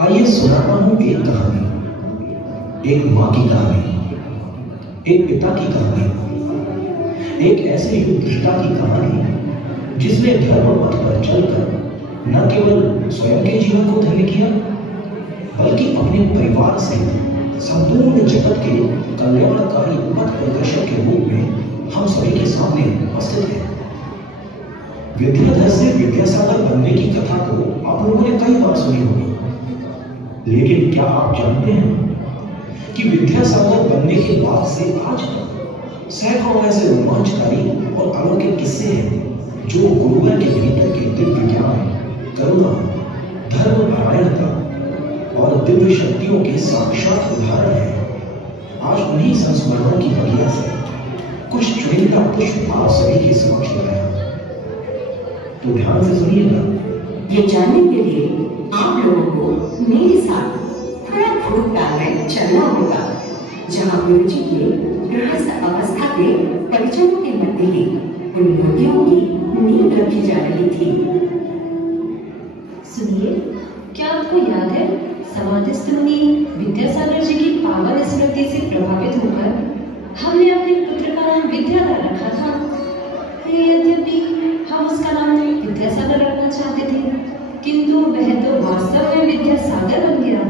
आइए सुनाता हूं एक कहानी, एक माँ की कहानी, एक पिता की कहानी, एक ऐसे युद्धता की कहानी जिसने धर्म पथ पर चलकर न केवल स्वयं के जीवन को धन्य किया, बल्कि अपने परिवार से संपूर्ण जगत के कल्याणकारी पथ प्रदर्शक के रूप में हम सभी के सामने उपस्थित है। विद्याधर से विद्यासागर बनने की कथा को आप लोगों ने कई बार सुनी होगी, लेकिन क्या आप जानते हैं कि विद्यासागर बनने के बाद से आज तक सैकड़ों ऐसे रोमांचकारी और अलौकिक किस्से हैं जो गुरुवर के भीतर के दिव्य ज्ञान, करुणा, धर्मपरायणता और दिव्य शक्तियों के साक्षात उदाहरण हैं। आज उन्हीं संस्मरणों की बगिया से कुछ चुनिंदा पुष्प आप सभी के समक्ष लाया, तो ध्यान से सुनिएगा। ये जानने के लिए आप लोगों को मेरे साथ थोड़ा भूत काल में चलना होगा, जहाँ गुरु जी के गृहस्थ अवस्था के परिचयों के मध्य ही उन मूर्तियों की नींव रखी जा रही थी। सुनिए, क्या आपको याद है समाधिस्थ मुनि विद्यासागर जी की पावन स्मृति से प्रभावित होकर हमने अपने पुत्र का नाम विद्याधर रखा था। यद्यपि हम उसका नाम विद्यासागर रखना चाहते थे, किंतु वह तो वास्तव में विद्यासागर बन गया।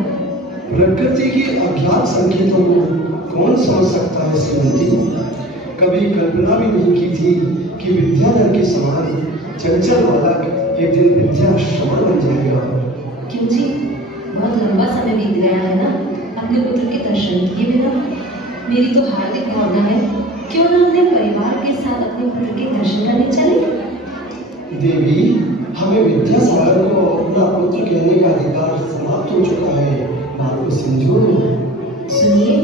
प्रकृति के अज्ञात संकेतों को कौन समझ सकता है श्रीमती? कभी कल्पना भी नहीं की थी कि विद्याधर के समान चंचल बालक एक दिन विद्या श्रवण बन जाएगा। क्यों जी, बहुत लंबा समय बीत गया है ना अपने पुत्र के दर्शन किए बिना। मेरी तो हार्दिक भावना है, क्यों ना अपने परिवार के साथ अपने पुत्र के दर्शन करने चले। देवी, हमें विद्यासागर को अपना पुत्र कहने का अधिकार समाप्त हो चुका है, बात को समझो। सुनिए,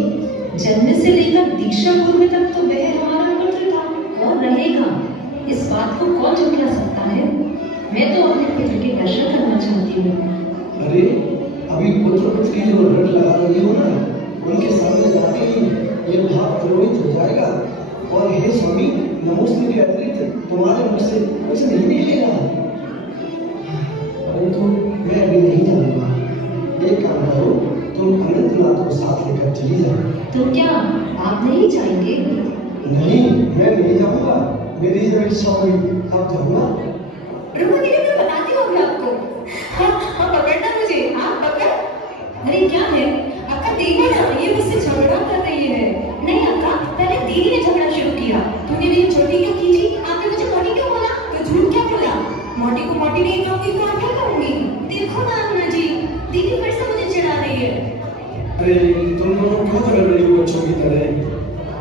जन्म से लेकर दीक्षा पूर्व तक तो वह हमारा पुत्र था और रहेगा, इस बात को कौन झुठला सकता है। मैं तो अपने पुत्र के दर्शन करना चाहती हूँ। अरे, अभी पुत्र पुत्र की जो रट लगा रही हो ना, उनके सामने जाते ही ये भाव प्रवृत्त हो जाएगा और हे स्वामी, नमोस्तुते के अतिरिक्त तुम्हारे मुख से कुछ नहीं निकलेगा। परंतु मैं अभी नहीं जाऊंगा। एक काम करो, तुम अनंतनाथ को साथ लेकर चली जाओ। तो क्या आप नहीं जाएंगे? नहीं, मैं नहीं जाऊंगा। मेरी जब इच्छा हुई तब जाऊंगा। रुको दीदी, मैं बताती हूँ अभी आपको। हाँ, पकड़ना मुझे, आप पकड़। अरे क्या है? अक्का देखो ना, ये मुझसे झगड़ा कर रही है। नहीं अक्का, पहले दीदी ने झगड़ा शुरू किया। तूने मेरी छोटी क्यों खींची? आपने मुझे मोटी क्यों बोला? तो झूठ क्या बोला? मोटी को मोटी नहीं कहूंगी तो क्या कहूंगी? देखो ना अन्ना जी, दीदी फिर से मुझे चिढ़ा रही है। अरे, तुम दोनों क्यों झगड़ रही हो बच्चों की तरह?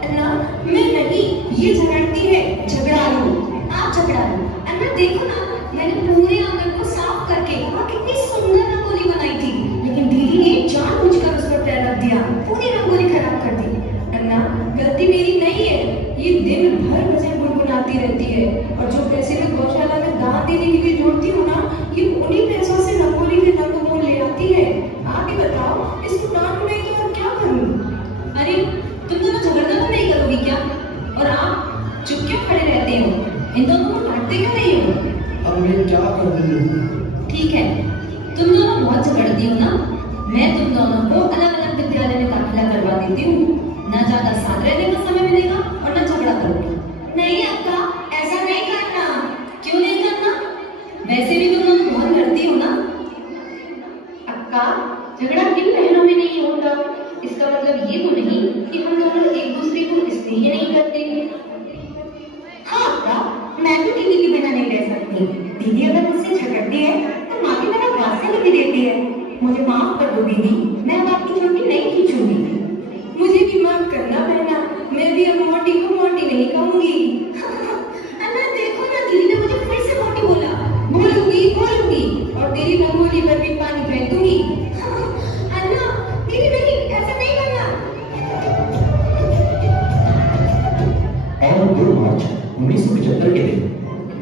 अन्ना, मैं नहीं, ये झगड़ती है। झगड़ालू, आप झगड़ालू। अन्ना देखो ना, मैंने पूरे आंगन को साफ करके वहाँ कितनी सुंदर रंगोली बनाई थी, लेकिन दीदी ने जानबूझकर उस पर पैर रख दिया, पूरी रंगोली खराब कर दी। अन्ना, गलती मेरी नहीं है, ये दिन भर भजन गुनगुनाती रहती है, और जो पैसे मैं गौशाला में दान देने के लिए जोड़ती हूँ ना, ये उन्हीं पैसों से रंगोली के रंग मोल ले आती है। आप ही बताओ, इसको डांटू नहीं तो और क्या करूँ? अरे, तुम दोनों झगड़ना तो नहीं करोगी क्या? और आप चुप क्यों खड़े रहते हो? इन दोनों को डांटते क्यों नहीं हो? अब मैं क्या कर रही हूँ? ठीक है, तुम दोनों बहुत झगड़ती हो ना, मैं तुम दोनों को अलग अलग विद्यालय में दाखिला करवा देती हूँ। ना ज्यादा साथ रहने का समय मिलेगा और ना झगड़ा करोगी। नहीं अक्का, ऐसा नहीं करना। क्यों नहीं करना? वैसे भी तुम दोनों बहुत लड़ती हो ना। अक्का, झगड़ा किन बहनों में नहीं होता? इसका मतलब ये तो नहीं कि हम दोनों एक दूसरे को स्नेह नहीं करते। हाँ अक्का, मैं भी दीदी की बिना नहीं रह सकती। दीदी अगर मुझसे झगड़ती है तो माँ की तरफ रास्ते लिख देती है। मुझे माफ कर दो दीदी, मैं अब आपकी चोटी नहीं खींचूंगी। मुझे भी माफ करना बहना, मैं भी अब मोटी को मोटी नहीं कहूंगी। अन्ना देखो ना, दीदी ने मुझे फिर से मोटी बोला। बोलूंगी और तेरी रंगोली पर भी पानी फेंक दूंगी। अन्ना दीदी नहीं, ऐसा नहीं करना। और 2 मार्च 1975 के दिन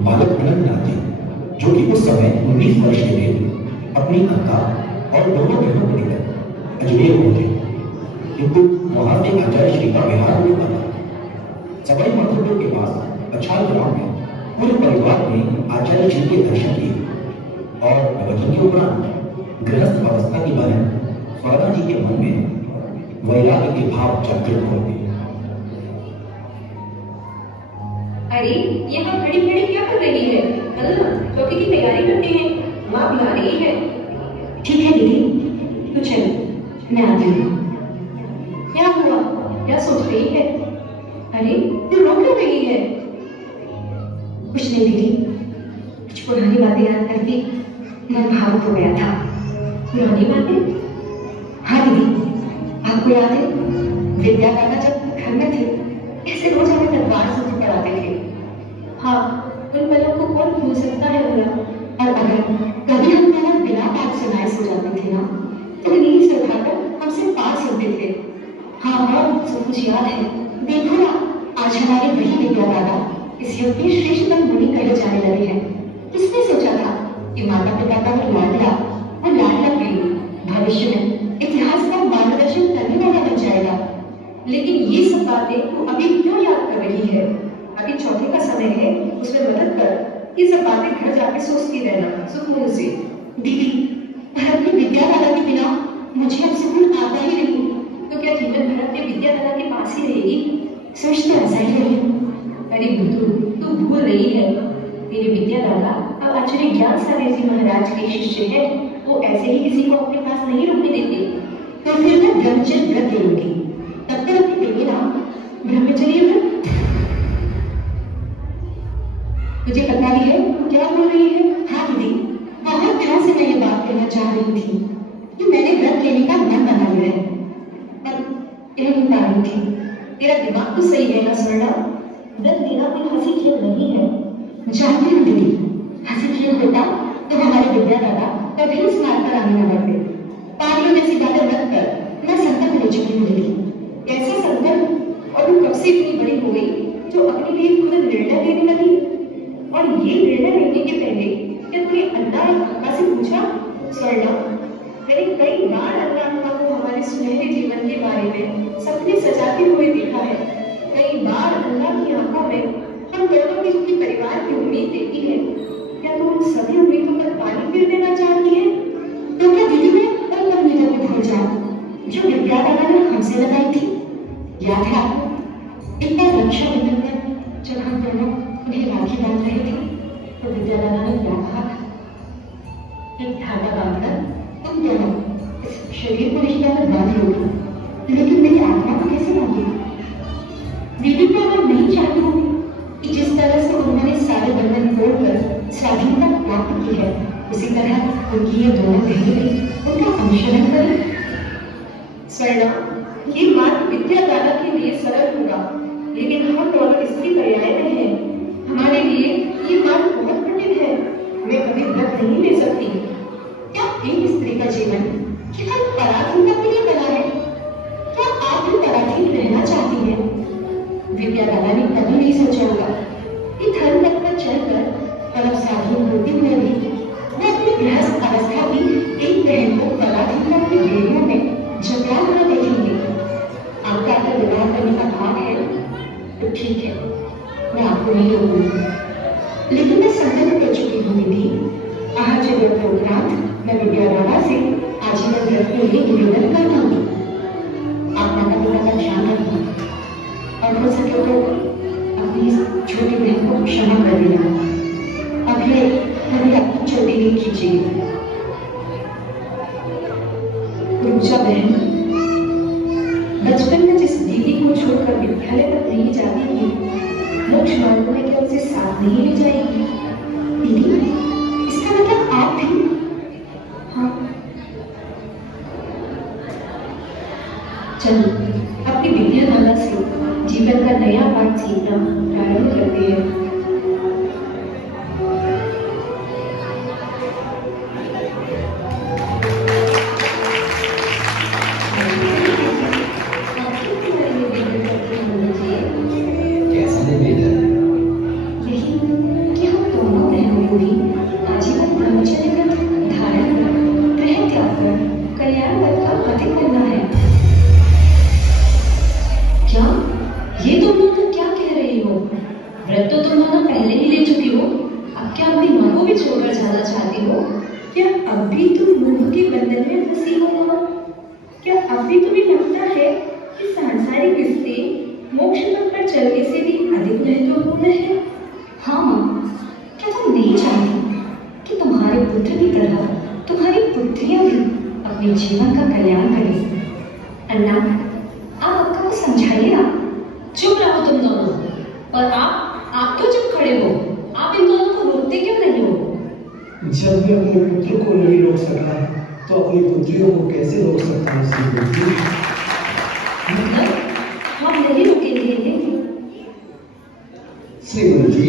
बालक अनंतनाथ जी, जो कि उस समय 19 वर्ष के थे, अपनी अक्का और दोनों बहनों को लेकर अजमेर पहुंचे, किंतु वहां से आचार्य श्री का विहार हो चुका था। सवाई माधोपुर के पास अछाल ग्राम में पूरे परिवार ने आचार्य जी के दर्शन किए और प्रवचन के उपरांत गृहस्थ अवस्था की बहन स्वर्णा जी के मन में वैराग्य के भाव जागृत हो गए। अरे यहाँ खड़ी खड़ी क्या कर रही है? चलो चौकी की तैयारी करते हैं, माँ बुला रही है। ठीक है दीदी, तो चलो मैं आती हूँ। क्या हुआ? क्या सोच रही है? अरे तू रो क्यों रही है? कुछ नहीं दीदी, कुछ पुरानी बातें याद करके मन भावुक हो गया था। पुरानी बातें? हाँ दीदी, आपको याद है विद्या दादा जब घर में थे कैसे रोज हमें दरबार से पढ़ाते थे। हाँ, उन पलों को कौन भूल सकता है भला? और अगर कभी हम दोनों बिना बात सुनाए सो जाते थे ना, तो नींद से उठाकर हमसे पार सुनते थे। हाँ हाँ, सब कुछ याद है। देखो ना, आज हमारी वही विद्या दादा इस युग के श्रेष्ठतम मुनि कहे जाने लगे हैं। किसने सोचा था कि माता पिता का वो लाडला प्रेम भविष्य में इतिहास का मार्गदर्शन करने वाला बन जाएगा। लेकिन ये सब बातें तू अभी क्यों याद कर रही है? अभी चौथे का समय है, उसमें मदद कर। ये सब बातें घर जाके सोचती रहना सुकून से। दीदी, पर अपनी विद्या दादा के बिना मुझे अब सुकून आता ही नहीं। तो क्या जीवन भर अपने विद्या दादा के पास ही रहेगी? सोच तो ऐसा ही रही। अरे बुद्धू, तू भूल रही है, तेरे विद्या दादा अब आचार्य ज्ञान सागर जी महाराज के शिष्य हैं। वो ऐसे ही किसी को अपने पास नहीं रुकने देते। तो फिर मैं ब्रह्मचर्य व्रत लेंगी, तब तक अपनी देंगे ना ब्रह्मचर्य व्रत। तुझे पता भी है क्या बोल रही है? हाँ दीदी, बहुत दिनों से मैं ये बात कहना चाह रही थी कि मैंने व्रत लेने का मन बना लिया है, पर कह नहीं पा रही थी। तेरा दिमाग तो सही है ना स्वर्णा? व्रत लेना कोई हंसी खेल नहीं है। जानती हूँ दीदी, हंसी खेल होता तो हमारे विद्या दादा कभी इस मार्ग पर आने न बढ़ते। पागलों जैसी बातें मत कर, मैं संकल्प ले चुकी हूँ दीदी। कैसा संकल्प? और तू कब से इतनी बड़ी हो गई जो अपने लिए खुद निर्णय लेने लगी? और ये निर्णय लेने के पहले क्या तूने अल्लाह और अक्का से पूछा? स्वर्णा, मैंने कई बार अल्लाह अक्का को हमारे सुनहरे जीवन के बारे में सपने सजाते हुए देखा है। कई बार अल्लाह की आंखों में हम दोनों की परिवार की उम्मीद देखी है। क्या तू उन सभी उम्मीदों पर पानी फिर देना चाहती है? तो क्या दीदी मैं उन उम्मीदों को भूल जाऊं जो विद्या दादा ने हमसे लगाई थी? याद है आपको एक बार रक्षाबंधन पर जब हम दोनों उन्हें राखी बांध रहे थे तो विद्या दादा ने क्या कहा था? एक धागा बांधकर तुम दोनों इस शरीर को रिश्ता में बांध लोगी, लेकिन मेरी आत्मा को कैसे बांधोगी? दीदी को अगर नहीं चाहती हूँ कि जिस तरह से उन्होंने सारे बंधन तोड़कर स्वाधीनता प्राप्त की है, उसी तरह उनकी ये दोनों बहनें उनका अनुसरण करें। स्वर्णा, ये मार्ग विद्या दादा के लिए सरल होगा, लेकिन हम दोनों स्त्री पर्याय में हैं। हमारे लिए ये मार्ग बहुत कठिन है। मैं कभी व्रत नहीं ले सकती। क्या एक स्त्री का जीवन केवल पराधीनता के लिए बना है? क्या आप भी पराधीन रहना चाहती हैं? विद्या दादा ने कभी नहीं सोचा होगा कि धर्म पथ पर चलकर परम स्वाधीन होते हुए भी वो अपनी गृहस्थ अवस्था की एक बहन को पराधीनता की बेड़ियों में जकड़ा हुआ देखेंगे। आपका अगर विवाह करने का भाव है तो ठीक है, मैं आपको नहीं रोकूंगी, लेकिन मैं संकल्प कर चुकी हूँ दीदी। आज व्रत के उपरांत मैं विद्या दादा से आजीवन व्रत के लिए निवेदन कर दूंगी। आप माता पिता का ध्यान रखना और हो सके तो अपनी इस छोटी बहन को क्षमा कर देना। अभी कभी अपनी छोटी नहीं खींचेगी। रुचा बहन, बचपन में जिस दीदी को छोड़कर विद्यालय तक नहीं जाती थी, मोक्ष मार्ग में क्या उसे साथ नहीं ले जाएगी? दीदी, इसका मतलब आप भी? हाँ। चलो अपनी विद्या दादा से जीवन का नया पाठ सीखना प्रारंभ करते हैं। कैसा निवेदन? यही कि हम दोनों बहनों को भी आजीवन ब्रह्मचर्य व्रत धारण कर ग्रह त्याग कर कल्याण पथ का पथिक करना है। क्या? ये तुम लोग क्या कह रही हो? व्रत तो तुम अभी तुम्हें लगता है कि सांसारिक रिश्ते मोक्ष पथ पर चलने से भी अधिक महत्वपूर्ण है? हाँ माँ, क्या तुम नहीं जानती कि तुम्हारे पुत्र की तरह तुम्हारी पुत्रियां भी अपने जीवन का कल्याण करें? अन्ना, आप अक्का को समझाइए ना। चुप रहो तुम दोनों। और आप क्यों चुप खड़े हो? आप इन दोनों को रोकते क्यों नहीं हो? जब मैं अपने पुत्र को नहीं रोक सका तो अपनी पुत्रियों को कैसे रोक सकता हूँ श्रीमती? मतलब हम नहीं रोकेंगे? श्रीमती,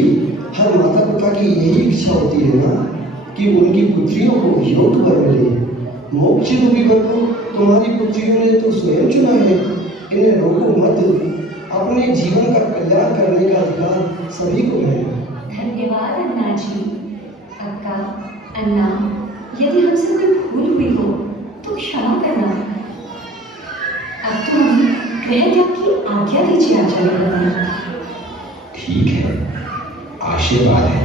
हर माता पिता की यही इच्छा होती है ना कि उनकी पुत्रियों को योग्य वर मिले। मोक्ष रूपी वर को तुम्हारी पुत्रियों ने तो स्वयं चुना है। इन्हें रोको मत। अपने जीवन का कल्याण करने का अधिकार सभी को है। धन्यवाद अन्ना जी। अक्का, अन्ना, यदि हमसे कोई भूल हुई हो तो क्षमा करना। अब तो हमें ग्रह त्याग की आज्ञा दीजिए आचार्य प्रधान। ठीक है, आशीर्वाद है।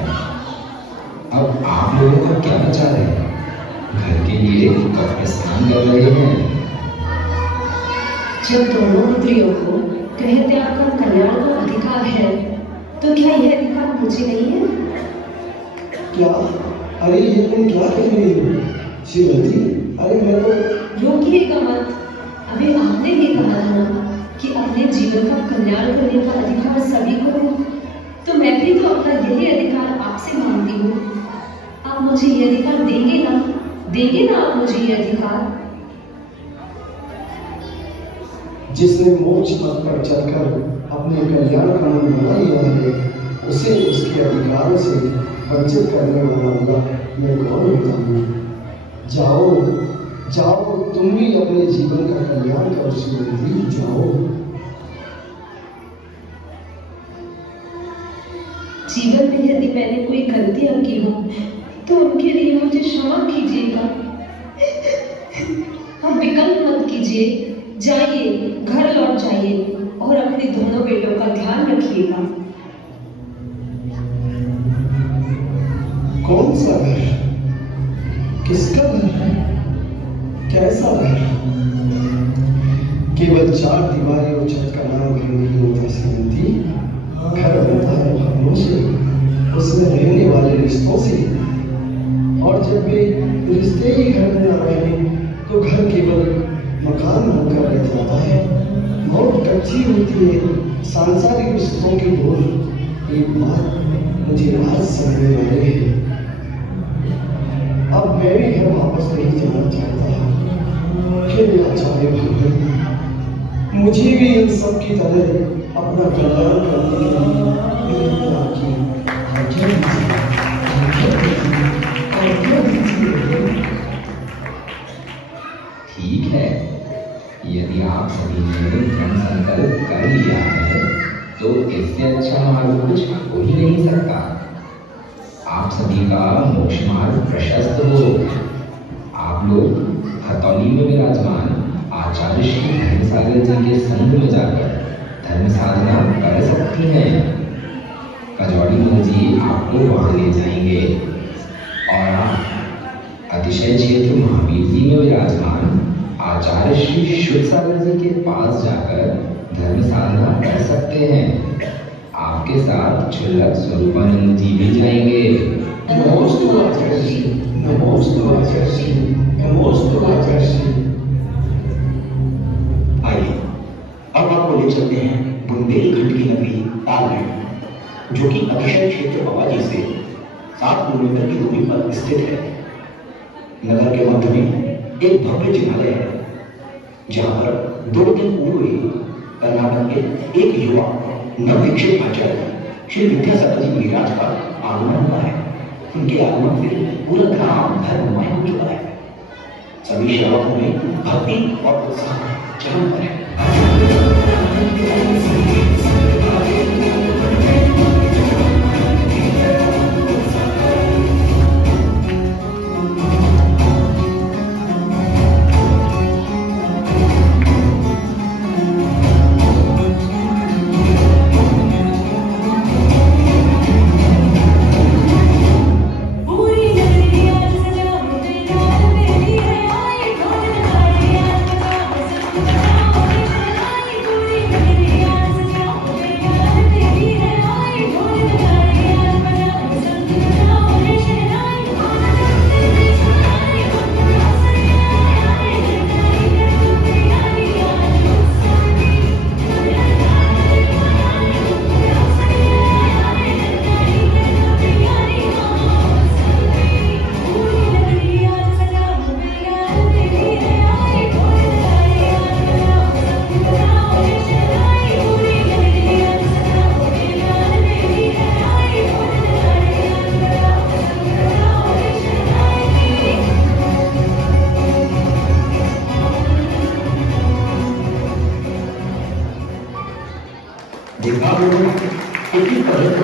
अब आप लोगों का क्या बचा है? घर के लिए कपड़े स्नान कर रहे हैं। जब दोनों पुत्रियों को ग्रह त्याग का कल्याण का अधिकार है तो क्या यह अधिकार मुझे नहीं है? क्या? अरे ये तुम क्या कह रही हो श्रीमती? अरे मैं तो रोकिएगा मत। अभी आपने भी कहा था ना कि अपने जीवन का कल्याण करने का अधिकार सभी को है, तो मैं भी तो अपना यही अधिकार आपसे मांगती हूँ। आप मुझे ये अधिकार देंगे ना? देंगे ना आप मुझे ये अधिकार? जिसने मोक्ष पथ पर चलकर अपने कल्याण का मन बना लिया है, उसे उसके अधिकारों से वंचित करने वाला मैं कौन होता हूँ? जाओ जाओ, तुम भी अपने जीवन का कल्याण करो श्रीमती, जाओ। जीवन में यदि मैंने कोई गलतियां की हो तो उनके लिए मुझे क्षमा कीजिएगा। हम विकल्प मत कीजिए। जाइए, घर लौट जाइए और अपने दोनों बेटों का ध्यान रखिएगा। कौन सा घर? किसका घर? कैसा घर? केवल चार दीवारें और छत का नाम घर नहीं होता श्रीमती। घर होता है भावों से, उसमें रहने वाले रिश्तों से। और जब वे रिश्ते ही घर में ना रहे तो घर केवल मकान बनकर रह जाता है। बहुत कच्ची होती है सांसारिक रिश्तों की डोर। एक बात मुझे आज समझ में आ रही है। अब मैं भी घर वापस नहीं जाना चाहता। फिर आचार्य भगवान, मुझे भी इन सब की तरह अपना कल्याण करने के लिए मेरे पिता की आज्ञा दीजिए। ठीक है, यदि आप सभी ने दृढ़ संकल्प कर लिया है तो इससे अच्छा मार्ग कुछ हो ही नहीं सकता। आप सभी का मोक्ष मार्ग प्रशस्त हो। आप लोग हथौली में विराजमान आचार्य श्री धर्मसागर जी के संग में जाकर धर्म साधना कर सकती हैं। कजौड़ी जी आपको वहां ले जाएंगे और आप अतिशय क्षेत्र महावीर जी में विराजमान आचार्य श्री शुद्ध सागर जी के पास जाकर धर्म साधना कर सकते हैं। आपके साथ क्षुल्लक स्वरूपानंद जी भी जाएंगे। नमोस्तु आचार्य श्री, नमोस्तु आचार्य श्री, नमोस्तु आचार्य श्री। आइए, अब आपको ले चलते हैं बुंदेलखंड की नगरी पालगढ़, जो कि अतिशय क्षेत्र बाबाजी से 7 किलोमीटर की दूरी पर स्थित है। नगर के मध्य में एक भव्य जिनालय है, जहां पर 2 दिन पूर्व ही कर्नाटक के एक युवा नवदीक्षित आचार्य श्री विद्यासागर जी महाराज का आगमन हुआ है। उनके आगमन से पूरा ग्राम धर्ममय हो चुका है। सभी श्रावकों में भक्ति और उत्साह चरम पर है।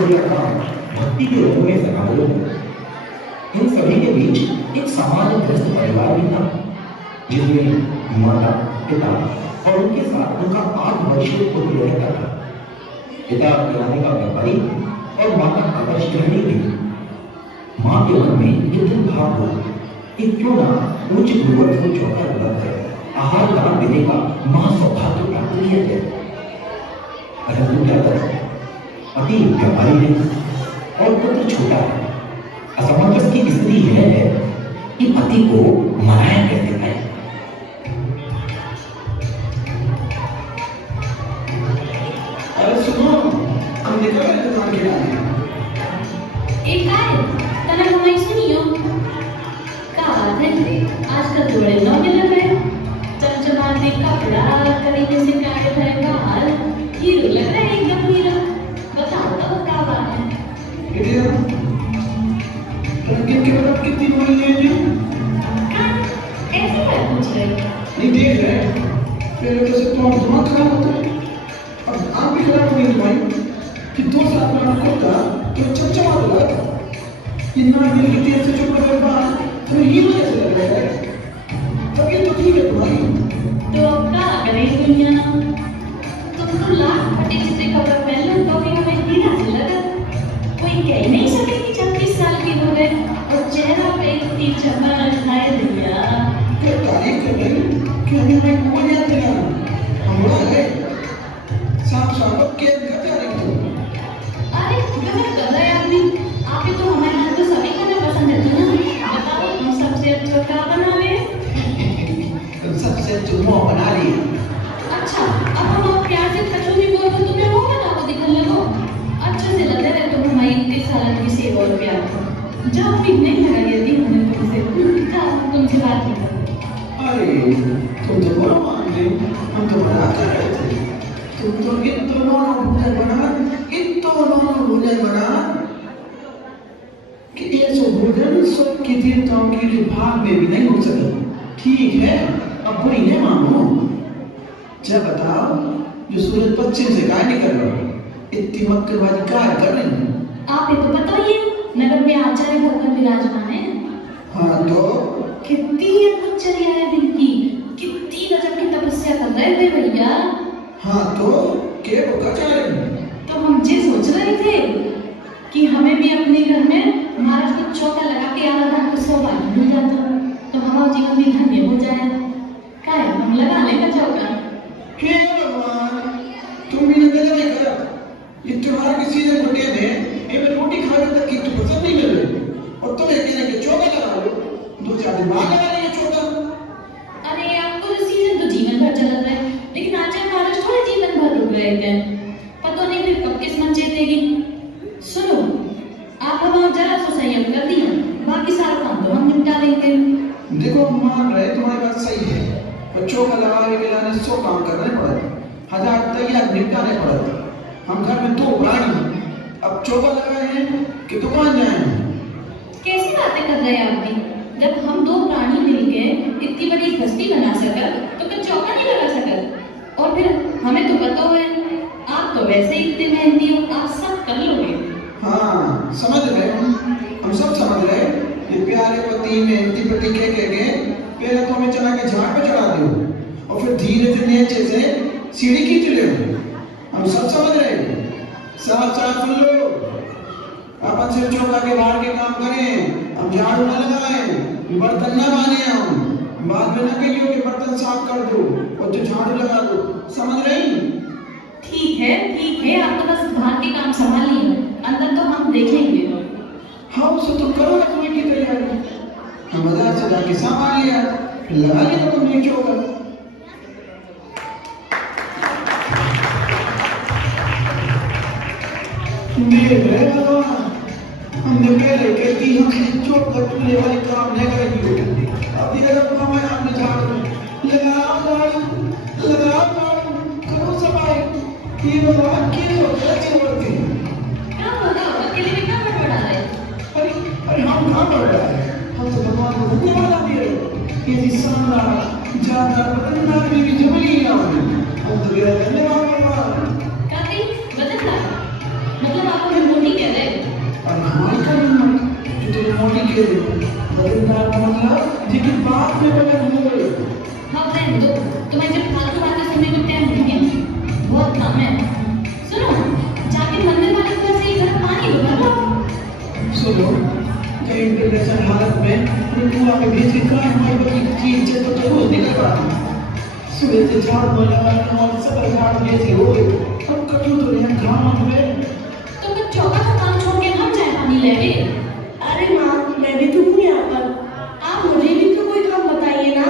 और यह काम भक्ति के रंग में सराबोर है। इन सभी के बीच एक समाजग्रस्त परिवार भी था, जिसमें माता, पिता और उनके साथ उनका 8 वर्षीय पुत्र रहता था। पिता किराने का व्यापारी और माता आदर्श गृहिणी थी। माँ के मन में ये दिल भाव हो कि क्यों ना उच्च गुणवत्ता चौका लगाकर आहार दान देने का महासौभाग्य प्राप्त किया जाए। परंतु क्या करें, पति व्यापारी है और पुत्र छोटा है। असमंजस की स्थिति यह है कि पति को मनाया कैसे जाए। अरे सुनो, हम निकल रहे दुकान के लिए। एक काय तने हमारी सुनियो का बात है, आजकल तो बड़े नौके लग रहे, चमचमाते कपड़ा, करीने से काटे भरे बाल, हीरो लग रहा है एकदम हीरो। बताओ तो क्या बात है? किनके मतलब कितनी बड़ी है जी? ऐसे क्या पूछ रहे? नहीं देख रहे, फिर वैसे तुम्हारा दिमाग खराब होता है। अब आप भी खराब हो गई तुम्हारी कि 2 साल में आपको था तो चमचमा लगा था। इतना दिल की तेज से चुप रहे बात तो हीरो ऐसे लग रहा है। तभी तो ठीक है तुम्हारी। तो क्या करें दुनिया? तुम तो लाख फटे से कपड़े पहन लो तो भी हमें हीरा से लगा। कोई कह ही नहीं सके कि 36 साल की हो गए और चेहरा पे इतनी चमक है दुनिया। क्या तारीफ कर रही कि हमें मैं कौन याद दिला हम लोग है साफ साफ के घर जा रही थी। अरे गजब कर रहे आदमी, आप ही तो हमारे घर तो सभी खाना पसंद है ना। बताओ हम सबसे अच्छा क्या बनावे? सबसे अच्छा मुंह बना ली। अच्छा अब हम आप प्यार से खचो भी बोल तो तुम्हें मुंह बनाओ दिखने लगो। अच्छे से लग रहे तुम हमारी इतनी साल की सेवा और प्यार को। जब भी नहीं लगा यदि हमें तुमसे बात नहीं करूँ। अरे तुम तो बड़ा मान गए, हम तो बड़ा कर रहे थे। तुम तो इन दोनों भोजन बना कि ये सो भोजन स्वर्ग के देवताओं के लिए भाग में भी नहीं हो सका। ठीक है, अब बुरी नहीं मानो। जब बताओ जो सूरज पश्चिम से गाय निकल रहा है, इतनी मक्केबाजी क्या कर रही है? आप ये तो बताइए नगर में आचार्य भगवान विराजमान है। हाँ तो कितनी तपस्या है दिन की, कितनी गजब की तपस्या कर रहे थे भैया। हाँ तो के आचार्य तो हम ये सोच रहे थे कि हमें भी अपने घर में महाराज को चौका लगा के आराधना को सौभाग्य मिल जाता तो हमारा जीवन भी धन्य हो जाए। क्या है हम लगा लेंगे चौका? हे भगवान, तुम भी नजर नहीं कर। ये त्योहार के सीजन को दे ये मैं रोटी खा रहा था कि तू पसंद नहीं मिल रही और तुम एक कहने के चौका लगा लो। 2-4 दिन बाद लगा रही है चौका। अरे आपको तो सीजन तो जीवन भर चल रहा है, लेकिन आचार्य महाराज थोड़े जीवन भर रुक रहे थे। पता नहीं फिर कब किस्मत जीतेगी। सुनो आप हमारा जरा सा संयम कर दिया, बाकी सारा काम तो हम निपटा लेंगे। देखो मान रहे तुम्हारी बात सही है, पर चौका लगाने के लिए 100 काम करने पड़ते, 1000 तैयार निपटाने पड़ते। हम घर में 2 प्राणी अब चौका लगाए हैं कि दुकान जाए। कैसी बातें कर रहे हैं आप भी? जब हम 2 प्राणी मिलकर इतनी बड़ी बस्ती बना सका तो क्या चौका नहीं लगा सका? और फिर हमें तो पता है आप तो वैसे ही इतने मेहनती हो, आप सब कर लोगे। हाँ समझ रहे हम सब समझ रहे। ये प्यारे पति मेहनती पति कह के पहले तो हमें चला के झाड़ पे चढ़ा दो और फिर धीरे से नीचे से सीढ़ी खींच ले। हम सब समझ रहे। साफ सुन लो, अपन सिर्फ चौका के बाहर के काम करें, हम झाड़ू न लगाएं, बर्तन न माने, हम बाद में न कहियो कि बर्तन साफ कर दो और तो झाड़ू लगा दो। समझ रही? ठीक है आप तो बस बाहर के काम संभाल लिए, अंदर तो हम देख लेंगे। हाँ उसे तो करो ना तुम्हें की तैयारी। हम बाजार से जाके सामान लिया, फिर लगा लिया तुमने चौका। देख रहे भगवान, हमने पहले कहती हम चौका चूल्हे वाले काम नहीं करेंगे। अब ये रब हमारे आपने झाड़ू लगाओ करो सफाई। ये भगवान के होता है बोलते क्या होगा अकेले में क्या बड़बड़ा रहे? अरे हम कहाँ बढ़ रहा है? हम तो भगवान को धन्यवाद दे रहे। ये शानदार ज्यादा बदलना भी जमीन हम तो धन्यवाद भगवान। क्या कहीं बदल रहा? मतलब पापा मैं मोटी कह रहे। और हमारी का जो तेरी मोटी के बदलदार मतलब जी की बात में बदल हुए। हाँ फ्रेंड दो, तुम्हें जब फालतू बातें सुनने को टाइम नहीं है, बहुत कम है। सुनो, जाके मंदिर वाले को ऐसे ही गर्म पानी दो ना। सुनो, कहीं इंटरनेशनल हालत में तू आके भेज के कहा हमारी बच्ची की इज्जत तो जरूर निकल पड़ा। सुबह से झाड़ बोला और सब झाड़ भेज हो अब कभी तो नहीं काम हुए। तो फिर चौका का काम छोड़ के हम जाए पानी लेने। अरे माँ, मैं भी तो हूँ यहाँ पर। आप मुझे भी तो कोई काम बताइए ना।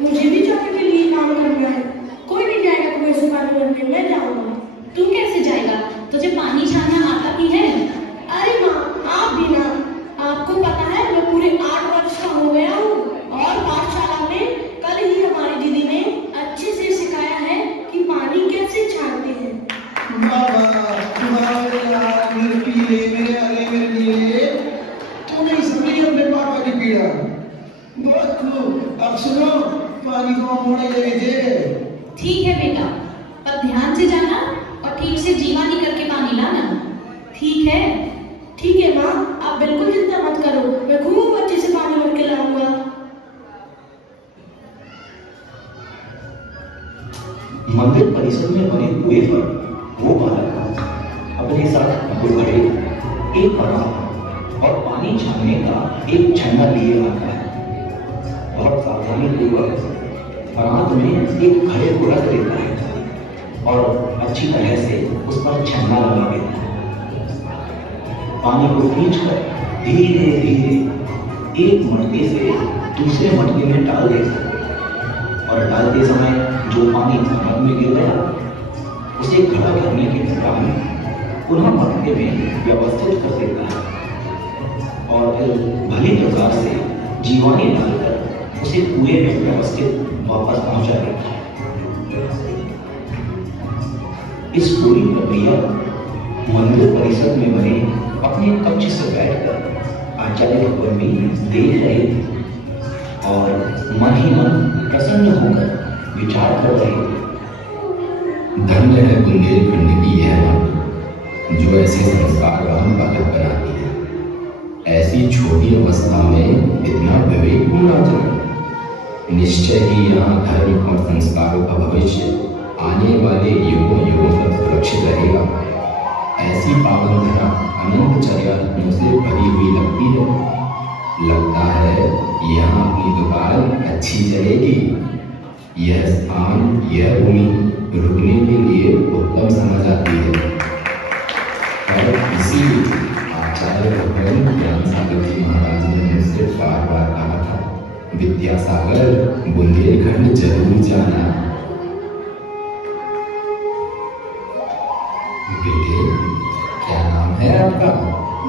मुझे भी चौके के लिए काम करना है। कोई नहीं जाएगा कुएं से पानी भरने, मैं जाऊँगा। तू कैसे जाएगा? तुझे पानी छानना आता ही है। अरे माँ, आप भी ना। आपको पता है मैं पूरे 8 वर्ष का हो गया हूँ और पाठशाला में कल ही हमारी दीदी ने अच्छे से सिखाया है कि पानी कैसे छानते हैं। मेरे पीले मेरे अरे मेरे नीले तो नहीं समझी अपने पापा की पीड़ा। बहुत खूब। अब सुनो, पानी को मोड़े लगे थे। ठीक है बेटा, पर ध्यान से जाना और ठीक से जीवानी करके पानी लाना। ठीक है? ठीक है माँ, आप बिल्कुल चिंता मत करो। मैं खूब अच्छे से पानी भर के लाऊंगा। मंदिर परिसर में बने कुएं पर वो बालक अपने साथ घड़े, एक परात और पानी छानने का एक झंडा लिए आता है। बहुत सावधानी पूर्वक परात में एक घड़े को रख देता है और अच्छी तरह से उस पर झंडा लगा देता है। पानी को खींचकर धीरे धीरे एक मटके से दूसरे मटके में डाल देता है और डालते समय जो पानी मटके में गिर गया उसे घड़ा करने के दौरान पुनः मटके में व्यवस्थित कर देता है और फिर भली प्रकार से जीवानी डालकर उसे कुएं में व्यवस्थित वापस पहुंचा देता है। इस पूरी प्रक्रिया मंदिर परिसर में बने अपने कक्ष से बैठकर आचार्य भगवान भी देख रहे थे और मन ही मन प्रसन्न होकर विचार कर रहे थे। धन्य है बुंदेलखंड की यह माटी जो ऐसे संस्कारवान बालक बनाती है। ऐसी छोटी अवस्था में इतना विवेकपूर्ण आचरण। निश्चय ही यहाँ धर्म और संस्कारों का भविष्य आने वाले युगों युगों तक सुरक्षित रहेगा। ऐसी पावन धरा अनंत चर्यात्मों से भरी हुई लगती है। लगता है यहाँ अपनी दुकान अच्छी चलेगी। यह स्थान, यह भूमि रुकने के लिए उत्तम समझ आती है। और इसी आचार्य भगवान ज्ञान सागर जी महाराज ने मुझसे बार बार कहा था, विद्यासागर बुंदेलखंड जरूर जाना। बेटे, क्या नाम है आपका?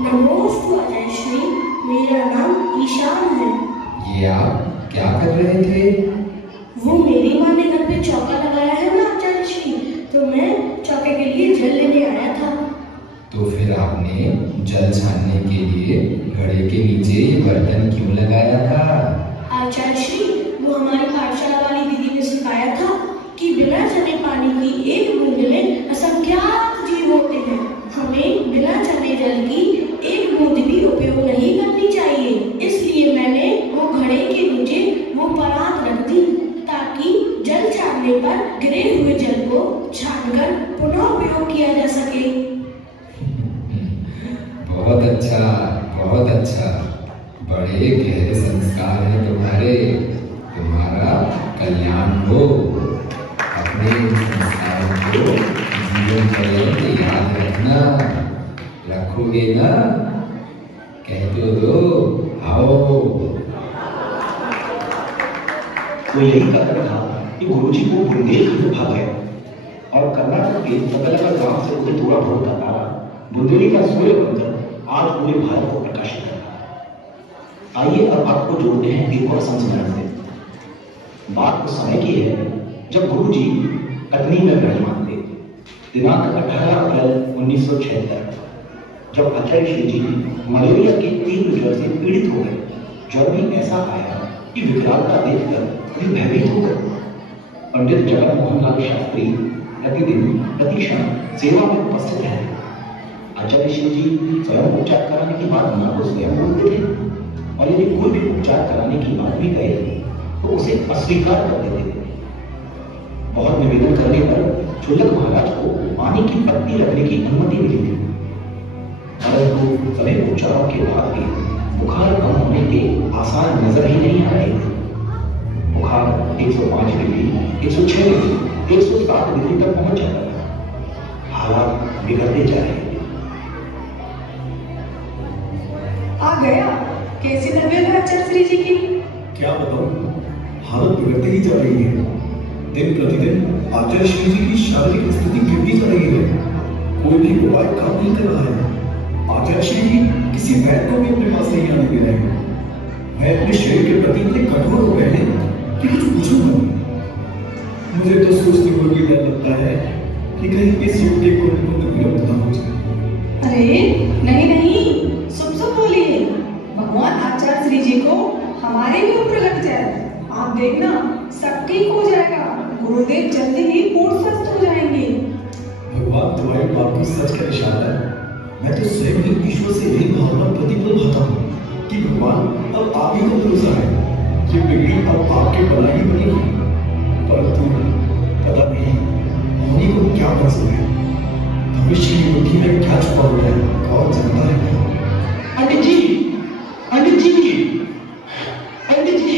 नमोस्तु आचार्य श्री, मेरा नाम ईशान है। ये आप क्या कर रहे थे? वो मेरी माँ ने घर पे चौका लगाया है ना आचार्य श्री, तो मैं चौके के लिए जल लेने आया था। तो फिर आपने जल छानने के लिए घड़े के नीचे ये बर्तन क्यों लगाया था? आचार्य श्री, वो हमारी पाठशाला वाली दीदी ने सिखाया था कि बिना चने पानी की एक बूंद में असंख्यात जीव होते हैं। हमें बिना चने जल की एक बूंद भी उपयोग नहीं करनी चाहिए। इसलिए मैंने वो घड़े के नीचे वो परात रख दी ताकि जल छानने पर गिरे हुए जल को छानकर पुनः उपयोग किया जा सके। बहुत अच्छा, बहुत अच्छा। बड़े गहरे संस्कार हैं तुम्हारे। तुम्हारा कल्याण हो। अपने संस्कारों को जीवन पर्यंत याद रखना। रखोगे ना? कह दो आओ। वो यही कारण था कि गुरुजी को बुंदेलखंड भाग गया और कर्नाटक के तकलका गांव से उसे थोड़ा बहुत तारा बुंदेली का सूर्य बनकर आज पूरे भारत को प्रकाशित करता है। आइए अब आपको जोड़ते हैं एक और संस्मरण से। बात उस समय की है जब गुरुजी कटनी में विराजमान थे। दिनांक 18 अप्रैल 1976, जब आचार्य श्री जी मलेरिया के तीव्र ज्वर से पीड़ित हो गए। ज्वर भी ऐसा आया कि विकरालता देखकर वे भयभीत हो गए। पंडित जगत मोहन लाल शास्त्री प्रतिदिन प्रतिक्षण सेवा में उपस्थित हैं। आचार्य शिव जी स्वयं उपचार कराने की बात मां को स्वयं बोलते थे, और यदि कोई भी उपचार कराने की बात भी कहे तो उसे अस्वीकार कर देते थे। बहुत निवेदन करने पर चुल्लक महाराज को पानी की पत्ती रखने की अनुमति मिली थी, परंतु सभी उपचारों के बाद भी बुखार कम होने के आसार नजर ही नहीं आ रहे थे। बुखार 105 डिग्री, 106 डिग्री, 107 डिग्री तक पहुंच जाता था। हालात बिगड़ते जा रहे थे। आ गया। कैसी तबीयत है आचार्य श्री जी की? क्या बताऊं, हालत बिगड़ती ही जा रही है। दिन प्रतिदिन आचार्य श्री जी की शारीरिक स्थिति गिरती जा रही है। कोई भी उपाय काम नहीं कर रहा है। आचार्य श्री जी किसी वैद्य को भी अपने पास नहीं आने दे रहे हैं। मैं अपने शरीर के प्रति इतने कठोर हो गए हैं कि कुछ पूछूं नहीं। मुझे तो सोचते हुए भी डर लगता है कि कहीं इस युग के कोई विलुप्त न हो जाए। अरे नहीं नहीं, सुन बोलिए। भगवान आचार्य श्री जी को हमारे भी ऊपर लग जाए, आप देखना सब ठीक हो जाएगा। गुरुदेव जल्दी ही पूर्ण स्वस्थ हो जाएंगे। भगवान तुम्हारी बात को सच का इशारा है। मैं तो स्वयं ही ईश्वर से यही भावना प्रतिपल भाता हूँ कि भगवान अब आप ही को भरोसा है कि बिगड़ी अब आपके भलाई ही बनी है। परंतु पता नहीं होने को क्या पसंद है, भविष्य की बुद्धि में क्या छुपा हुआ है, कौन जानता है। पंडित जी, पंडित जी, पंडित जी।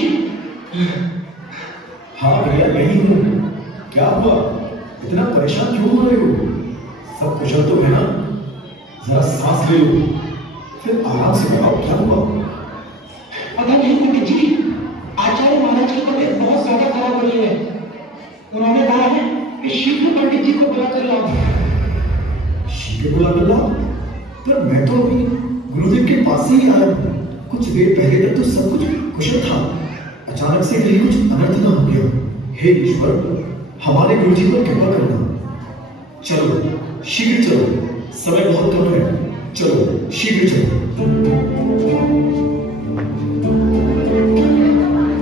हाँ भैया, यही हूँ। क्या हुआ, इतना परेशान क्यों हो रहे हो? सब कुशल तो है ना? जरा सांस ले लो, फिर आराम से बताओ क्या हुआ। पता नहीं पंडित जी, आचार्य महाराज की तबीयत बहुत ज्यादा खराब हो रही है। उन्होंने कहा है कि शीघ्र पंडित जी को बुला कर लाओ। शीघ्र बुला कर लाओ? पर मैं तो अभी गुरुदेव के पास से ही आया हूँ। कुछ देर पहले तक तो सब कुछ कुशल था। अचानक से कहीं कुछ अनर्थ न हो गया। हे ईश्वर, हमारे गुरु जी पर कृपा करना। चलो शीघ्र चलो, समय बहुत कम है। चलो शीघ्र चलो।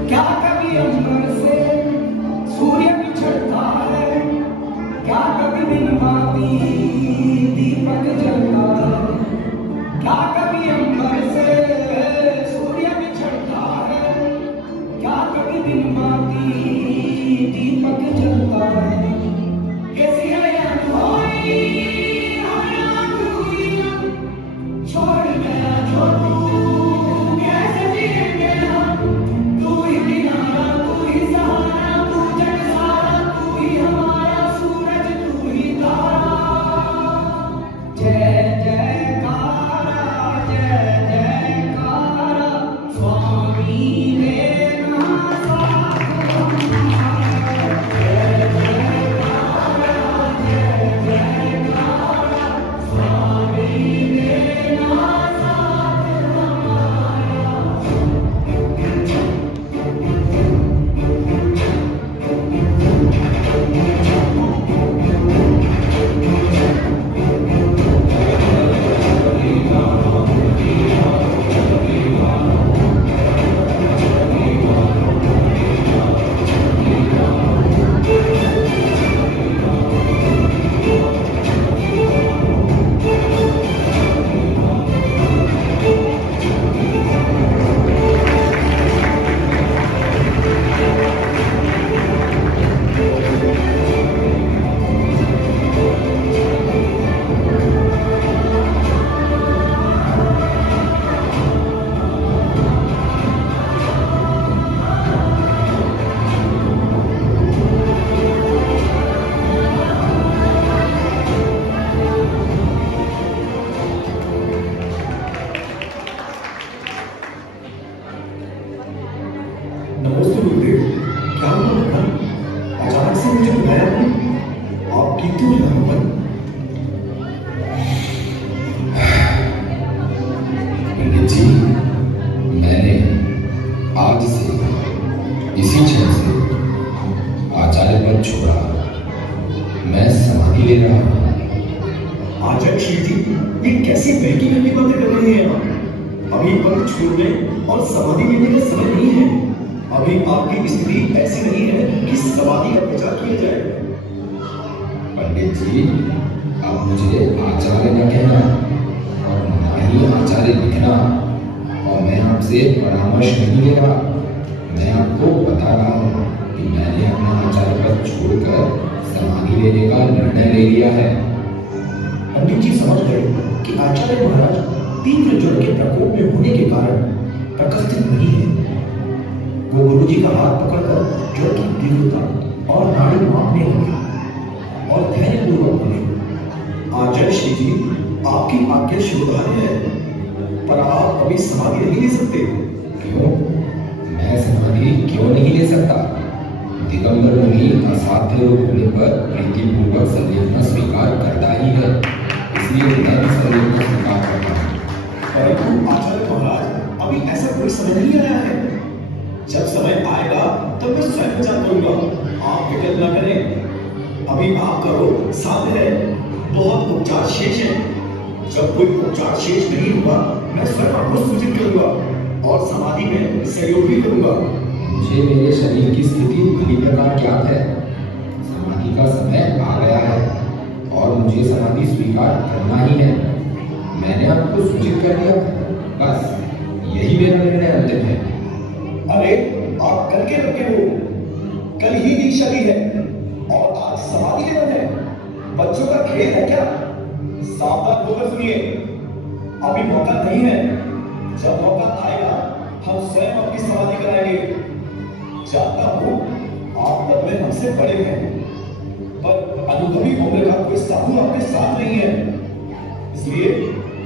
क्या कभी अंबर से सूर्य बिछड़ता है, क्या कभी दिन बाती दीपक जलता है, क्या कभी अंबर से सूर्य बिछड़ता है, क्या कभी दिन बाती दीपक जलता है। कैसी है यह अनहोनी, छोड़ गया जो तू, कैसे जिएंगे हम। तू ही किनारा, तू ही सहारा, तू जग सारा, तू ही हमारा सूरज, तू ही तारा। जय जयकारा, जय जयकारा, स्वामी देना साथ हमारा। जय जयकारा, जय जयकारा, स्वामी देना साथ हमारा। नमस्ते गुरुदेव, क्या हुआ भगवान? अचानक से मुझे बुलाया आपने? आप ठीक तो हैं भगवान? पंडित जी, मैंने आज से इसी क्षण से आचार्य पद छोड़ा। मैं समाधि ले रहा हूँ। आचार्य श्री जी, ये कैसी बहकी बहकी बातें कर रहे हैं आप? अभी पद छोड़ने और समाधि लेने का समय नहीं है। अभी आपकी स्थिति ऐसी नहीं है कि समाधि का प्रचार किया जाए। पंडित जी, अब मुझे आचार्य न कहना, और ना ही आचार्य लिखना। और मैं आपसे परामर्श नहीं ले रहा, मैं आपको बता रहा हूँ कि मैंने अपना आचार्य पद छोड़कर समाधि लेने का निर्णय ले लिया है। पंडित जी समझ गए कि आचार्य महाराज तीव्र ज्वर के प्रकोप में होने के कारण प्रकृतित नहीं है। वो गुरु जी का हाथ पकड़कर ज्वर की तीव्रता और नाड़ी मापने लगे और धैर्यपूर्वक बोले, आचार्य श्री जी, आपकी आज्ञा शुभकामनाएं है, पर आप अभी समाधि नहीं ले सकते। क्यों? मैं समाधि क्यों नहीं ले सकता? दिगंबर मुनि असाध्य रूप होने पर प्रीतिपूर्वक संलेपना स्वीकार करता ही है, इसलिए मैं भी संलेपना स्वीकार करता हूँ। परंतु आचार्य महाराज, अभी ऐसा कोई समय नहीं आया है। जब समय आएगा तब मैं स्वयं विचार करूंगा, आप फिक्र न करें। अभी आपका रोग साध्य है, बहुत उपचार शेष है। जब कोई उपचार शेष नहीं होगा, मैं स्वयं आपको सूचित करूंगा और समाधि में सहयोग भी करूंगा। मुझे मेरे शरीर की स्थिति भली प्रकार ज्ञात है। समाधि का समय आ गया है और मुझे समाधि स्वीकार करना ही है। मैंने आपको सूचित कर दिया, बस यही मेरा निर्णय अंतिम है। अरे, आप कल के रखे हो, कल ही दीक्षा ली है और आज समाधि लेना है। बच्चों का खेल है क्या? सावधान होकर सुनिए, अभी मौका नहीं है। जब मौका आएगा हम स्वयं अपनी समाधि कराएंगे। जानता हूं आप तब में हमसे बड़े हैं, पर अनुभवी उम्र का कोई साधु आपके साथ नहीं है, इसलिए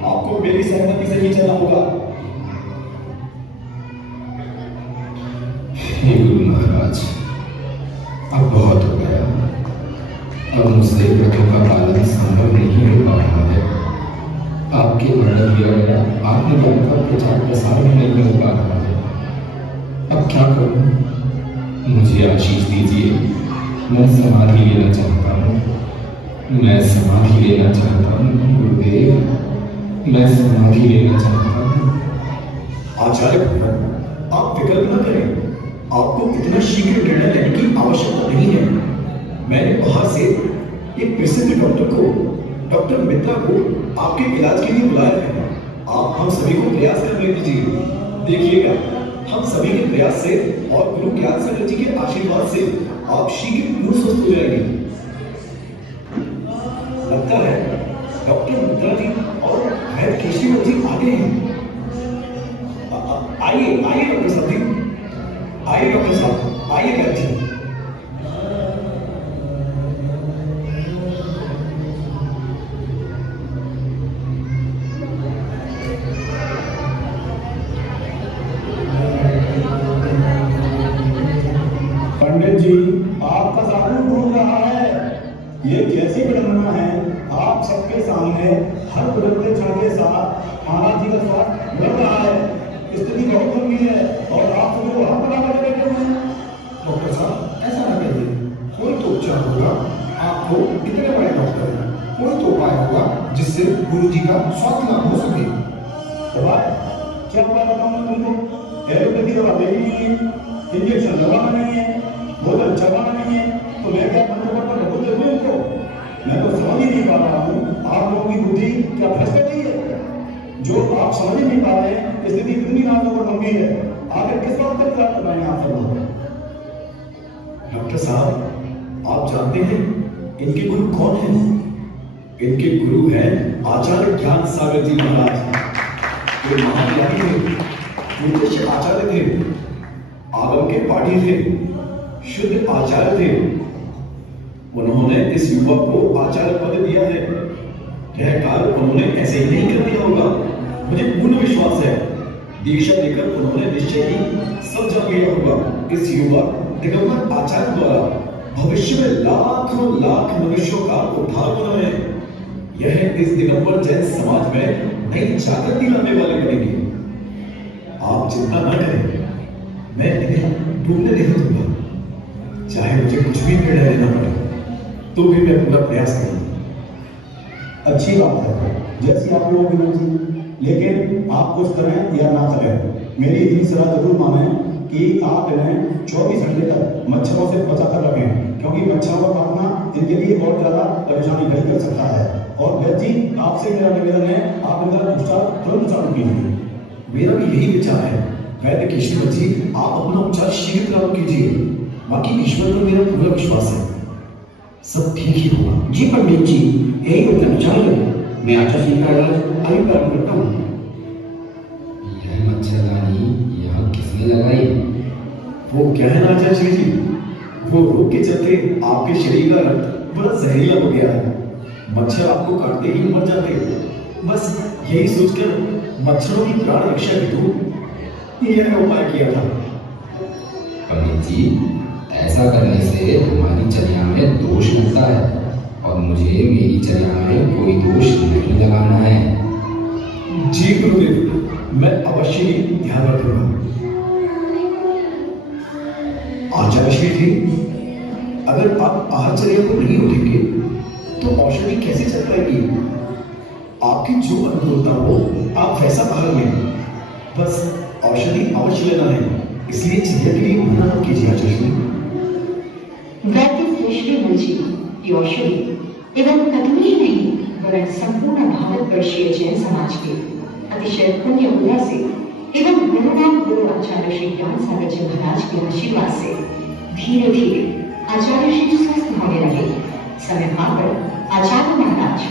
आपको मेरी सहमति से ही चलना होगा। हे गुरु महाराज, अब बहुत हो गया। अब मुझसे व्रतों का पालन संभव नहीं हो पा रहा है। आपके वर्णन किया गया आत्मज्ञान का प्रचार प्रसार भी नहीं हो पा रहा है। अब क्या करूं? मुझे आशीष दीजिए, मैं समाधि लेना चाहता हूँ। मैं समाधि लेना चाहता हूँ गुरुदेव, मैं समाधि लेना चाहता हूँ। आचार्य भगवान, आप फिक्र न करें, आपको इतना शीघ्र निर्णय लेने की आवश्यकता नहीं है। मैंने बाहर से एक प्रसिद्ध डॉक्टर को, डॉक्टर मित्रा को आपके इलाज के लिए बुलाया है। आप हम सभी को प्रयास करने दीजिए। देखिएगा, हम सभी के प्रयास से और गुरु ज्ञान सागर जी के आशीर्वाद से आप शीघ्र पूर्ण स्वस्थ हो जाएंगे। लगता है डॉक्टर मित्रा जी और वैद्य केशव जी आगे हैं। आइए आइए डॉक्टर साहब जी, आइए डॉक्टर साहब, आइए वैद्य जी। पंडित जी, आपका साधु डूब रहा है। ये कैसी विडंबना है, आप सबके सामने हर बदलते क्षण के साथ महाराज जी का स्वास्थ्य बढ़ रहा है। स्थिति बहुत गंभीर है और आप सभी को हाथ लगा कर बैठे हुए हैं। डॉक्टर साहब, ऐसा न करिए, कोई तो उपचार होगा। आप तो इतने बड़े डॉक्टर हैं, कोई तो उपाय होगा जिससे गुरु जी का स्वास्थ्य लाभ हो सके। क्या उपाय बताऊं मैं तुमको? एलोपैथी दवा देनी नहीं है, इंजेक्शन लगाना नहीं है, बोतल चबाना नहीं है, तो मैं क्या पंचपट पर बोल दूं उनको? मैं तो समझ ही नहीं पा रहा हूँ, आप लोगों की बुद्धि क्या भ्रष्ट नहीं है? जो आप समझ ही नहीं पा रहे, स्थिति इतनी नाजुक और गंभीर है, आखिर किस बात पर इलाज करवाएंगे आप सब लोग? डॉक्टर साहब, आप जानते हैं इनके गुरु कौन हैं? इनके गुरु हैं आचार्य ज्ञान सागर जी महाराज। वे महाज्ञानी थे, ज्योतिष आचार्य थे, आगम के पाठी थे, शुद्ध आचार्य थे। उन्होंने इस युवक को आचार्य पद दिया है। यह कार्य उन्होंने ऐसे ही नहीं कर दिया होगा, मुझे पूर्ण विश्वास है। दीक्षा देकर उन्होंने निश्चय ही सब जान लिया होगा। इस युवक दिगंबर आचार्य द्वारा भविष्य में लाखों लाख मनुष्यों का उद्धार होना है। यह इस दिगंबर जैन समाज में नई जागृति लाने वाले बनेंगे। आप चिंता न करें, मैं इन्हें डूबने नहीं दूंगा। चाहे मुझे कुछ भी निर्णय लेना पड़े तो भी मैं पूरा प्रयास करूंगा। अच्छी बात है, जैसी आप लोगों की मर्जी, लेकिन आप कुछ करें या ना करें, मेरी इतनी सलाह जरूर माने कि आप इन्हें 24 घंटे तक मच्छरों से बचा कर रखें, क्योंकि मच्छरों का काटना इनके लिए बहुत ज्यादा परेशानी खड़ी कर सकता है। और वैद्य जी, आपसे मेरा निवेदन है, आप इनका उपचार तुरंत चालू कीजिए। मेरा भी यही विचार है वैद्य केशव जी, आप अपना उपचार शीघ्र प्रारंभ कीजिए। बाकी ईश्वर पर मेरा पूरा विश्वास है, सब ठीक ही होगा। जी पंडित जी, यही बताना चाहिए। मैं आचार्य जी का इलाज अभी प्रारंभ करता हूँ। यह मच्छरदानी यहाँ किसने लगाई? वो क्या है ना आचार्य जी, वो रोग के चलते आपके शरीर का रक्त बड़ा जहरीला हो गया है। मच्छर आपको काटते ही मर जाते हैं। बस यही सोचकर मच्छरों की प्राण रक्षा हेतु यह उपाय किया था। पंडित जी, ऐसा करने से हमारी चर्या में दोष लगता है और मुझे मेरी चर्या में कोई दोष नहीं लगाना है। जी गुरुदेव, मैं अवश्य ही ध्यान रखूंगा। आचार्य श्री जी, अगर आप आहारचर्या को नहीं उठेंगे तो औषधि कैसे चल पाएगी? आपकी जो अनुकूलता हो आप वैसा आहार लें। बस औषधि अवश्य लेना है, इसलिए चर्या के लिए मना मत कीजिए आचार्य श्री। वैद्य श्री मुझी की औषधि एवं कथनी ही नहीं वरन संपूर्ण भारतवर्षीय जैन समाज के अतिशय पुण्य उदय से एवं गुरुनाम गुरु आचार्य श्री ज्ञान सागर जी महाराज के आशीर्वाद से धीरे धीरे आचार्य श्री स्वस्थ होने लगे। समय पाकर आचार्य महाराज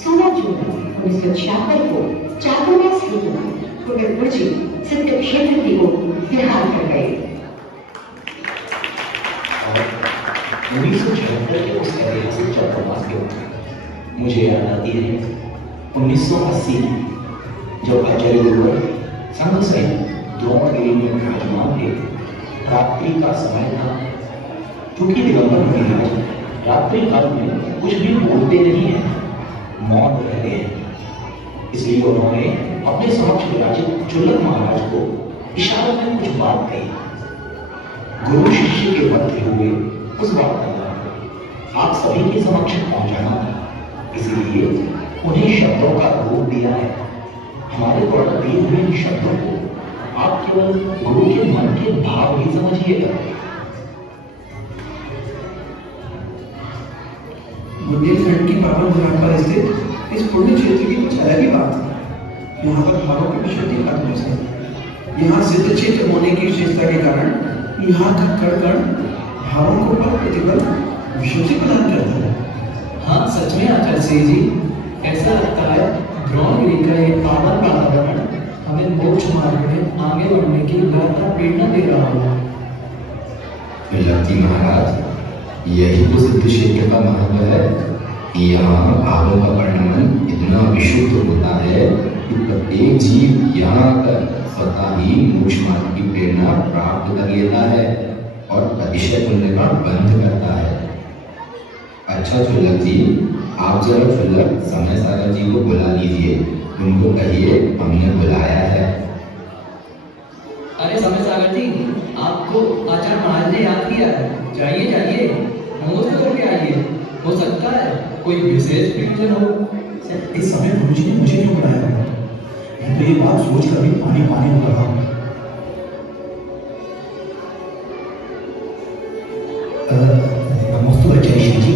16 जून 1976 को चातुर्मास हेतु कुटरपुर जी सिद्ध क्षेत्र की ओर विहार कर गए। 1976 के उस ऐतिहासिक चातुर्मास के वक्त मुझे याद आती है 1980 जब आचार्य गुरुवर संघ सहित द्रोणगिरी में विराजमान थे। रात्रि का समय था, क्योंकि दिगंबर महाराज रात्रि काल में कुछ भी बोलते नहीं है, मौन रहते हैं। इसलिए उन्होंने अपने समक्ष विराजित चुल्लक महाराज को इशारों में कुछ बात कही। गुरु शिष्य के मध्य हुए उस बात का आप सभी के समक्ष पहुंचाना था, इसलिए उन्हें शब्दों का रूप दिया है। हमारे द्वारा दिए हुए इन शब्दों को आप केवल गुरु के मन के भाव ही समझिएगा। बुंदेलखंड की पावन घाट पर स्थित इस पुण्य क्षेत्र की कुछ अलग ही बात है। यहाँ पर भावों की विशुद्धि खत्म है। यहाँ सिद्ध क्षेत्र होने की विशेषता के कारण यहाँ का कण कण भावों को पल प्रतिपल विशुद्धि प्रदान करता है। हाँ सच में आचार्य सिंह जी, ऐसा लगता है द्रोणगिरी का ये पावन वातावरण हमें मोक्ष मार्ग में आगे बढ़ने की लगातार प्रेरणा दे रहा होगा। जी महाराज, यही तो सिद्ध क्षेत्र का महत्व है। यहाँ भावों का परिणमन इतना विशुद्ध होता है कि प्रत्येक जीव यहाँ आकर स्वतः ही मोक्ष मार्ग की प्रेरणा प्राप्त कर लेता है और अतिशय पुण्य का बंध करता है। अच्छा चुल्लक जी, आप जरा चुल्लक समय सागर जी को बुला लीजिए, उनको कहिए हमने बुलाया है। अरे समय सागर जी, आपको आचार्य महाराज ने याद किया है। जाइए जाइए, नमस्ते करके आइए। हो सकता है कोई विशेष प्रयोजन हो। इस समय गुरुजी ने मुझे क्यों बुलाया? मैं तो ये बात सोच कर भी पानी पानी हो रहा हूँ। नमस्ते आचार्य जी,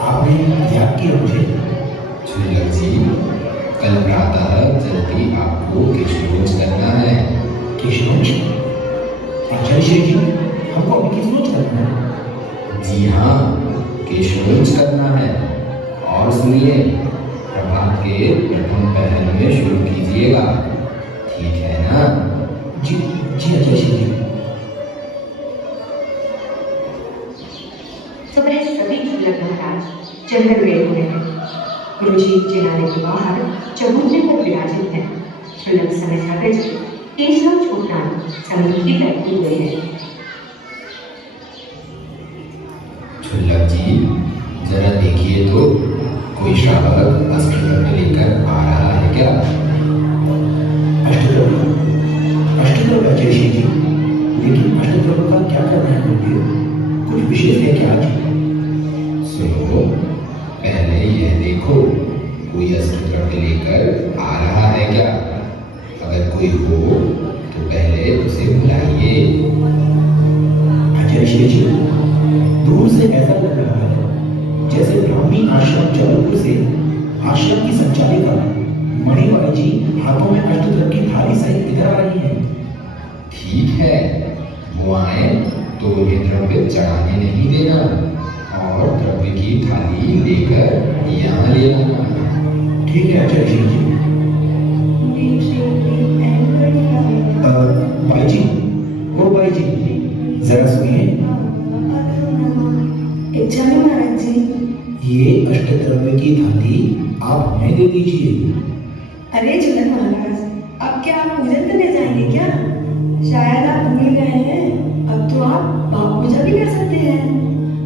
आपने याद किया मुझे? चुल्लक जी, कल प्रातः जल्दी आपको केशरोज करना है। केशरोज? आचार्य जी, हमको अभी केशरोज करना है? जी हाँ, केशरोज करना है। और सुनिए, प्रभात के प्रथम पहर में शुरू कीजिएगा, ठीक है ना? जी जी आचार्य जी। सुबह सभी चुल्लक महाराज जंगल गए हुए हैं। गुरुजी जिनाने के बाहर चबूतरे पर विराजित हैं। चुल्लक समय सागर जी केशरोज उपरांत समिति बैठे हुए हैं। चुल्लक जी, जरा देखिए तो कोई श्रावक अष्टद्रव्य लेकर आ रहा है क्या? अष्टद्रव्य? अष्टद्रव्य आचार्य जी, लेकिन अष्टद्रव्य का क्या करना है गुरुदेव? कुछ विशेष है क्या? सुनो, पहले यह देखो कोई अष्टद्रव्य लेकर आ रहा है क्या? अगर कोई हो तो पहले उसे बुलाइए। आचार्य जी, दूर से ऐसा लग रहा है जैसे ब्राह्मी आश्रम जबलपुर से आश्रम की संचालिका मणिबाई जी हाथों में अष्टद्रव्य की थाली सहित इधर आ रही हैं। ठीक है, वो आए तो उन्हें द्रव्य चढ़ाने नहीं देना और द्रव्य की थाली लेकर यहाँ ले आना। ठीक है आचार्य जी। भाई जी, ओ भाई जी, जरा सुनिए। इच्छा में महाराज जी। ये अष्टद्रव्य की थाली आप हमें दे दीजिए। अरे झूलन महाराज, अब क्या आप पूजन करने जाएंगे क्या? शायद आप भूल गए हैं, अब तो आप भाव पूजा भी कर सकते हैं।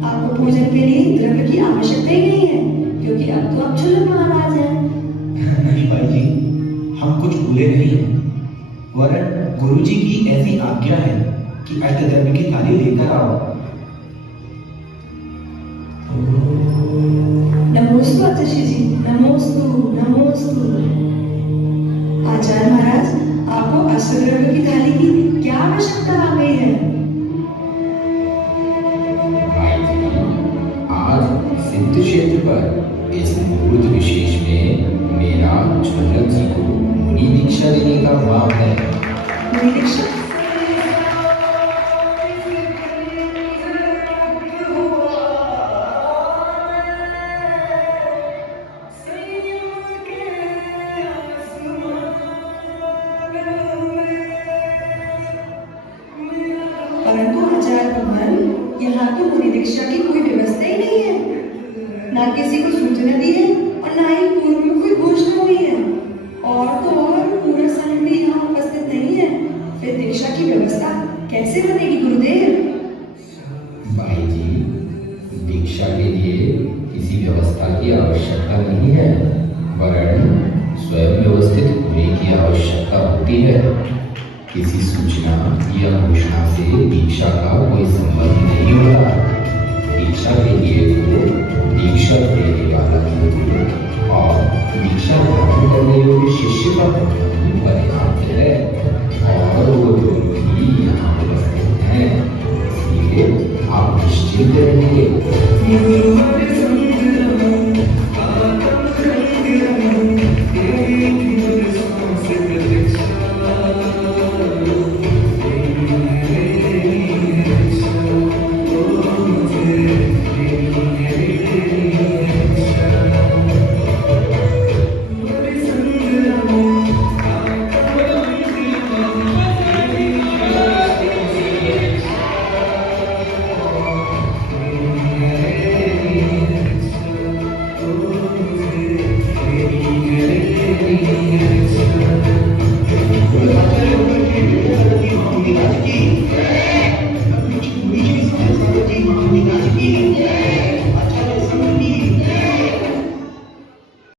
आपको पूजन के लिए द्रव्य की आवश्यकता ही नहीं है, क्योंकि अब तो आप झूलन महाराज हैं। नहीं भाई जी, हम कुछ भूले नहीं, वरन गुरुजी की ऐसी आज्ञा है कि अष्टद्रव्य की थाली लेकर आओ। नमोस्तु आचार्य जी, नमोस्तु नमोस्तु। आचार्य महाराज, आपको अष्टद्रव्य की थाली की क्या आवश्यकता आ गई है? भाई जी, आज सिद्ध क्षेत्र पर इस मुहूर्त विशेष में मेरा झुल्लक जी को मुनि दीक्षा देने का भाव है। मुनि दीक्षा? परंतु आचार्य भगवान, यहाँ तो मुनि दीक्षा की कोई व्यवस्था ही नहीं है। ना किसी को सूचना दी है और ना ही पूर्व में कोई घोषणा हुई है। और तो और पूरा संघ भी यहाँ उपस्थित नहीं है, फिर दीक्षा की व्यवस्था कैसे बनेगी गुरुदेव? भाई जी, दीक्षा के लिए किसी व्यवस्था की आवश्यकता नहीं है, वरन स्वयं व्यवस्थित होने की आवश्यकता होती है। किसी सूचना या घोषणा से दीक्षा का कोई संबंध नहीं होता। दीक्षा के लिए तो दीक्षा देने वाला गुरु और दीक्षा ग्रहण करने योग्य शिष्य का होना पर्याप्त है, और वो दोनों ही यहाँ उपस्थित हैं, इसलिए आप निश्चिंत रहिए।